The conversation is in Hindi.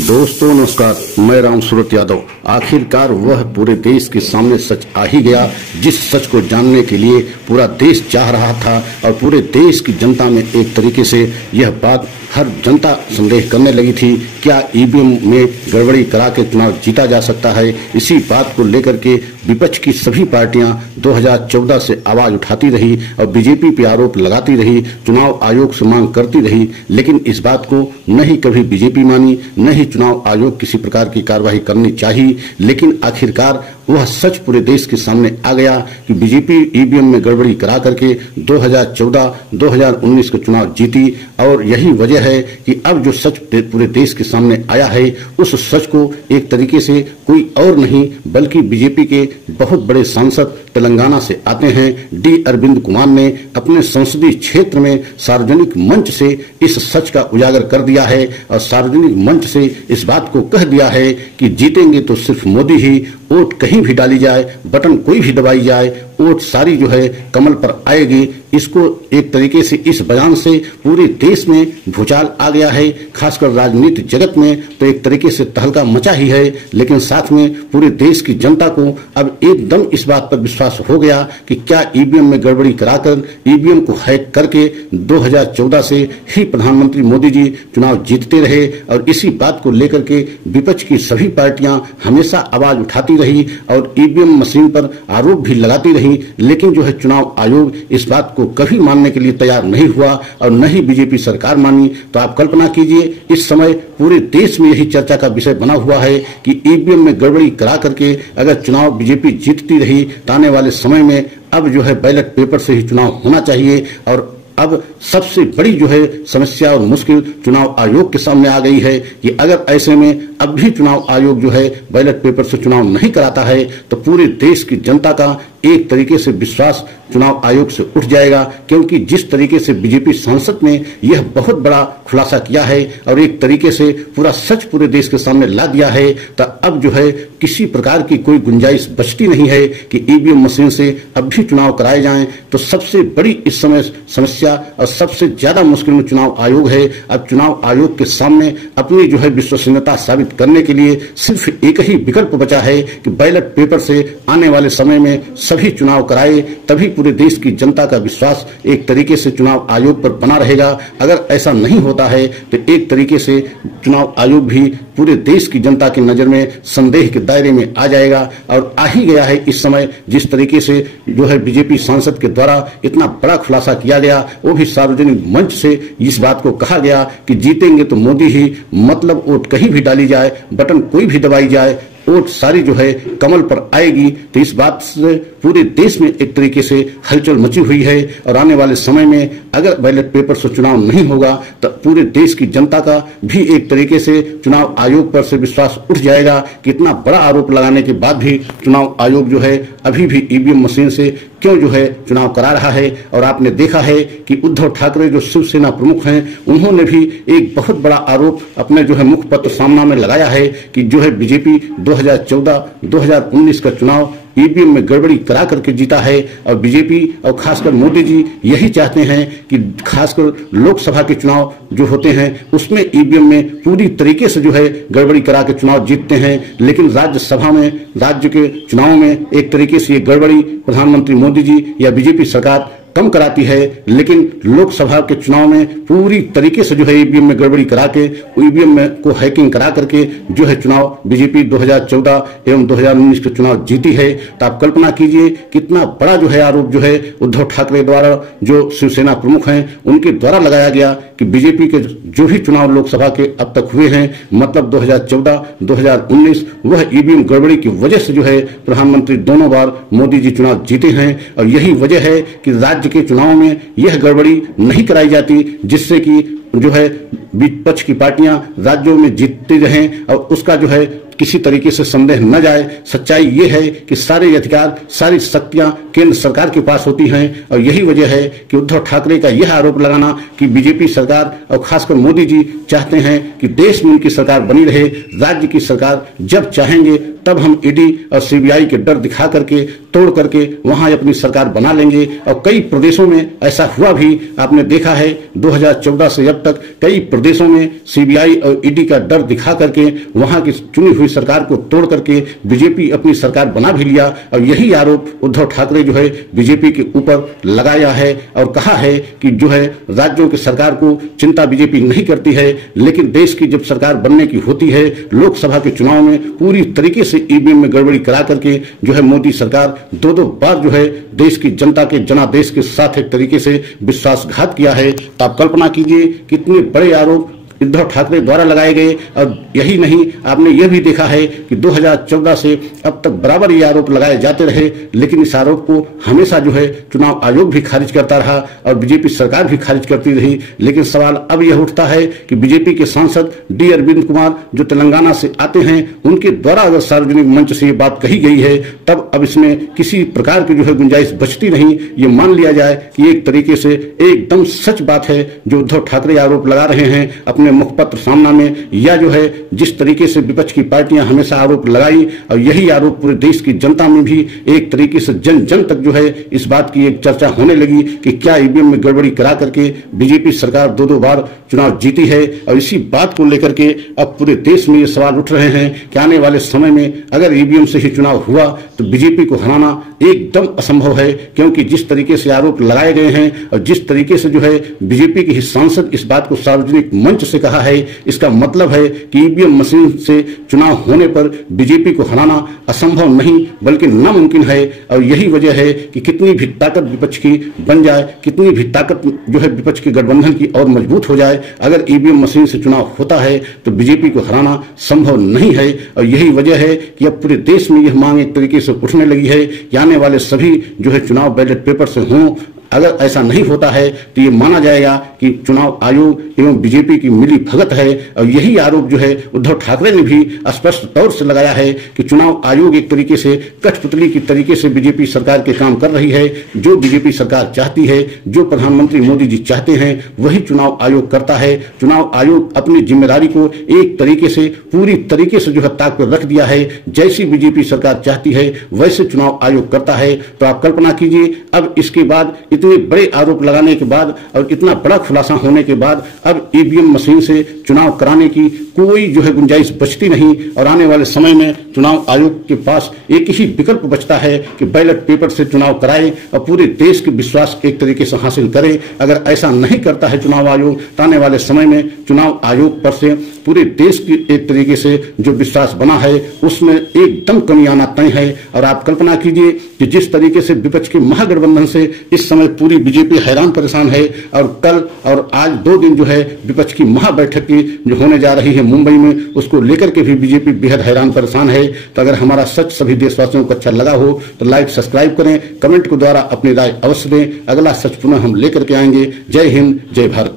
दोस्तों नमस्कार, मैं राम सूरत यादव। आखिरकार वह पूरे देश के सामने सच आ ही गया जिस सच को जानने के लिए पूरा देश चाह रहा था और पूरे देश की जनता में एक तरीके से यह बात हर जनता संदेह करने लगी थी, क्या ईवीएम में गड़बड़ी करा के चुनाव जीता जा सकता है। इसी बात को लेकर के विपक्ष की सभी पार्टियां 2014 से आवाज उठाती रही और बीजेपी पे आरोप लगाती रही, चुनाव आयोग से मांग करती रही, लेकिन इस बात को न ही कभी बीजेपी मानी, न ही चुनाव आयोग किसी प्रकार की कार्रवाई करनी चाहिए। लेकिन आखिरकार वह सच पूरे देश के सामने आ गया कि बीजेपी ईवीएम में गड़बड़ी करा करके 2014-2019 का चुनाव जीती और यही वजह है कि अब जो सच पूरे देश के सामने आया है उस सच को एक तरीके से कोई और नहीं बल्कि बीजेपी के बहुत बड़े सांसद तेलंगाना से आते हैं डी अरविंद कुमार ने अपने संसदीय क्षेत्र में सार्वजनिक मंच से इस सच का उजागर कर दिया है और सार्वजनिक मंच से इस बात को कह दिया है कि जीतेंगे तो सिर्फ मोदी ही, वोट कहीं भी डाली जाए, बटन कोई भी दबाई जाए, वोट सारी जो है कमल पर आएगी। इसको एक तरीके से इस बयान से पूरे देश में भूचाल आ गया है, खासकर राजनीतिक जगत में तो एक तरीके से तहलका मचा ही है। लेकिन साथ में पूरे देश की जनता को अब एकदम इस बात पर विश्वास हो गया कि क्या ईवीएम में गड़बड़ी कराकर ईवीएम को हैक करके 2014 से ही प्रधानमंत्री मोदी जी चुनाव जीतते रहे। और इसी बात को लेकर के विपक्ष की सभी पार्टियां हमेशा आवाज उठाती रही और ईवीएम मशीन पर आरोप भी लगाती रही, लेकिन जो है चुनाव आयोग इस बात को कभी मानने के लिए तैयार नहीं हुआ और न ही बीजेपी सरकार मानी। तो आप कल्पना कीजिए इस समय पूरे देश में यही चर्चा का विषय बना हुआ है कि ईवीएम में गड़बड़ी करा करके अगर चुनाव बीजेपी जीतती रही तो आने वाले समय में अब जो है बैलेट पेपर से ही चुनाव होना चाहिए। और अब सबसे बड़ी जो है समस्या और मुश्किल चुनाव आयोग के सामने आ गई है कि अगर ऐसे में अब भी चुनाव आयोग जो है बैलेट पेपर से चुनाव नहीं कराता है तो पूरे देश की जनता का एक तरीके से विश्वास चुनाव आयोग से उठ जाएगा, क्योंकि जिस तरीके से बीजेपी सांसद ने यह बहुत बड़ा खुलासा किया है और एक तरीके से पूरा सच पूरे देश के सामने ला दिया है, तो अब जो है किसी प्रकार की कोई गुंजाइश बचती नहीं है कि ईवीएम मशीन से अब भी चुनाव कराए जाएं। तो सबसे बड़ी इस समय समस्या और सबसे ज्यादा मुश्किल में चुनाव आयोग है। अब चुनाव आयोग के सामने अपनी जो है विश्वसनीयता साबित करने के लिए सिर्फ एक ही विकल्प बचा है कि बैलेट पेपर से आने वाले समय में सभी चुनाव कराए, तभी पूरे देश की जनता का विश्वास एक तरीके से चुनाव आयोग पर बना रहेगा। अगर ऐसा नहीं होता है तो एक तरीके से चुनाव आयोग भी पूरे देश की जनता की नजर में संदेह के दायरे में आ जाएगा और आ ही गया है। इस समय जिस तरीके से जो है बीजेपी सांसद के द्वारा इतना बड़ा खुलासा किया गया, वो भी सार्वजनिक मंच से इस बात को कहा गया कि जीतेंगे तो मोदी ही, मतलब वोट कहीं भी डाली जाए, बटन कोई भी दबाई जाए, वोट सारी जो है कमल पर आएगी। तो इस बात से पूरे देश में एक तरीके से हलचल मची हुई है और आने वाले समय में अगर बैलेट पेपर से चुनाव नहीं होगा तो पूरे देश की जनता का भी एक तरीके से चुनाव आयोग पर से विश्वास उठ जाएगा कि इतना बड़ा आरोप लगाने के बाद भी चुनाव आयोग जो है अभी भी ईवीएम मशीन से क्यों जो है चुनाव करा रहा है। और आपने देखा है कि उद्धव ठाकरे जो शिवसेना प्रमुख हैं, उन्होंने भी एक बहुत बड़ा आरोप अपने जो है मुखपत्र सामना में लगाया है कि जो है बीजेपी 2014-2019 का चुनाव ईवीएम में गड़बड़ी करा करके जीता है और बीजेपी और खासकर मोदी जी यही चाहते हैं कि खासकर लोकसभा के चुनाव जो होते हैं उसमें ईवीएम में पूरी तरीके से जो है गड़बड़ी करा के चुनाव जीतते हैं, लेकिन राज्यसभा में राज्य के चुनाव में एक तरीके से ये गड़बड़ी प्रधानमंत्री मोदी जी या बीजेपी सरकार कम कराती है, लेकिन लोकसभा के चुनाव में पूरी तरीके से जो है ईवीएम में गड़बड़ी करा के ईवीएम में को हैकिंग करा करके जो है चुनाव बीजेपी 2014 एवं 2019 के चुनाव जीती है। तो आप कल्पना कीजिए कितना बड़ा जो है आरोप जो है उद्धव ठाकरे द्वारा जो शिवसेना प्रमुख हैं उनके द्वारा लगाया गया कि बीजेपी के जो भी चुनाव लोकसभा के अब तक हुए हैं, मतलब 2014-2019, वह ईवीएम गड़बड़ी की वजह से जो है प्रधानमंत्री दोनों बार मोदी जी चुनाव जीते हैं। और यही वजह है कि राज्य के चुनाव में यह गड़बड़ी नहीं कराई जाती जिससे कि जो है विपक्ष की पार्टियां राज्यों में जीतती रहें और उसका जो है किसी तरीके से संदेह न जाए। सच्चाई ये है कि सारे अधिकार सारी शक्तियां केंद्र सरकार के पास होती हैं और यही वजह है कि उद्धव ठाकरे का यह आरोप लगाना कि बीजेपी सरकार और खासकर मोदी जी चाहते हैं कि देश में उनकी सरकार बनी रहे, राज्य की सरकार जब चाहेंगे तब हम ईडी और सीबीआई के डर दिखा करके तोड़ करके वहां अपनी सरकार बना लेंगे। और कई प्रदेशों में ऐसा हुआ भी आपने देखा है। 2014 से अब जब तक कई प्रदेशों में सीबीआई और ईडी का डर दिखा करके वहां की चुनी हुई सरकार को तोड़ करके बीजेपी अपनी सरकार बना भी लिया, और यही आरोप उद्धव ठाकरे जो है बीजेपी के ऊपर लगाया है और कहा है कि जो है राज्यों की सरकार को चिंता बीजेपी नहीं करती है, लेकिन देश की जब सरकार बनने की होती है, लोकसभा के चुनाव में पूरी तरीके से ईवीएम में गड़बड़ी करा करके जो है मोदी सरकार दो बार जो है देश की जनता के जनादेश के साथ एक तरीके से विश्वासघात किया है। तो आप कल्पना कीजिए कितने बड़े आरोप उद्धव ठाकरे द्वारा लगाए गए। और यही नहीं, आपने यह भी देखा है कि 2014 से अब तक बराबर ये आरोप लगाए जाते रहे, लेकिन इस आरोप को हमेशा जो है चुनाव आयोग भी खारिज करता रहा और बीजेपी सरकार भी खारिज करती रही। लेकिन सवाल अब यह उठता है कि बीजेपी के सांसद डी अरविंद कुमार जो तेलंगाना से आते हैं, उनके द्वारा अगर सार्वजनिक मंच से ये बात कही गई है, तब अब इसमें किसी प्रकार की जो है गुंजाइश बचती नहीं। ये मान लिया जाए कि एक तरीके से एकदम सच बात है जो उद्धव ठाकरे आरोप लगा रहे हैं अपने मुखपत्र सामना में, या जो है जिस तरीके से विपक्ष की पार्टियां हमेशा आरोप लगाई, और यही आरोप पूरे देश की जनता में भी एक तरीके से जन जन तक जो है इस बात की एक चर्चा होने लगी कि क्या ईवीएम में गड़बड़ी करा करके बीजेपी सरकार दो बार चुनाव जीती है। और इसी बात को लेकर के अब पूरे देश में ये सवाल उठ रहे हैं कि आने वाले समय में अगर ईवीएम से ही चुनाव हुआ तो बीजेपी को हराना एकदम असंभव है, क्योंकि जिस तरीके से आरोप लगाए गए हैं और जिस तरीके से जो है बीजेपी के ही सांसद इस बात को सार्वजनिक मंच से कहा है, इसका मतलब है कि ईवीएम मशीन से चुनाव होने पर बीजेपी को हराना असंभव नहीं बल्कि नामुमकिन है। और यही वजह है कि कितनी भी ताकत विपक्ष की बन जाए, कितनी भी ताकत जो है विपक्ष के गठबंधन की और मजबूत हो जाए, अगर ईवीएम मशीन से चुनाव होता है तो बीजेपी को हराना संभव नहीं है। और यही वजह है कि अब पूरे देश में यह मांग एक तरीके से उठने लगी है कि आने वाले सभी जो है चुनाव बैलेट पेपर से हों। अगर ऐसा नहीं होता है तो ये माना जाएगा कि चुनाव आयोग एवं बीजेपी की मिली भगत है। और यही आरोप जो है उद्धव ठाकरे ने भी स्पष्ट तौर से लगाया है कि चुनाव आयोग एक तरीके से कठपुतली की तरीके से बीजेपी सरकार के काम कर रही है। जो बीजेपी सरकार चाहती है, जो प्रधानमंत्री मोदी जी चाहते हैं, वही चुनाव आयोग करता है। चुनाव आयोग अपनी जिम्मेदारी को एक तरीके से पूरी तरीके से जो है ताक पर रख दिया है। जैसी बीजेपी सरकार चाहती है वैसे चुनाव आयोग करता है। तो आप कल्पना कीजिए अब इसके बाद इतने बड़े आरोप लगाने के बाद और इतना बड़ा खुलासा होने के बाद अब ईवीएम मशीन से चुनाव कराने की कोई जो है गुंजाइश बचती नहीं। और आने वाले समय में चुनाव आयोग के पास एक ही विकल्प बचता है कि बैलेट पेपर से चुनाव कराए और पूरे देश के विश्वास एक तरीके से हासिल करे। अगर ऐसा नहीं करता है चुनाव आयोग तो आने वाले समय में चुनाव आयोग पर से पूरे देश की एक तरीके से जो विश्वास बना है उसमें एकदम कमी आना तय है। और आप कल्पना कीजिए कि जिस तरीके से विपक्ष के महागठबंधन से इस समय पूरी बीजेपी हैरान परेशान है, और कल और आज 2 दिन जो है विपक्ष की महाबैठक की जो होने जा रही है मुंबई में, उसको लेकर के भी बीजेपी बेहद हैरान परेशान है। तो अगर हमारा सच सभी देशवासियों को अच्छा लगा हो तो लाइक सब्सक्राइब करें, कमेंट के द्वारा अपनी राय अवश्य दें। अगला सच पुनः हम लेकर के आएंगे। जय हिंद, जय भारत।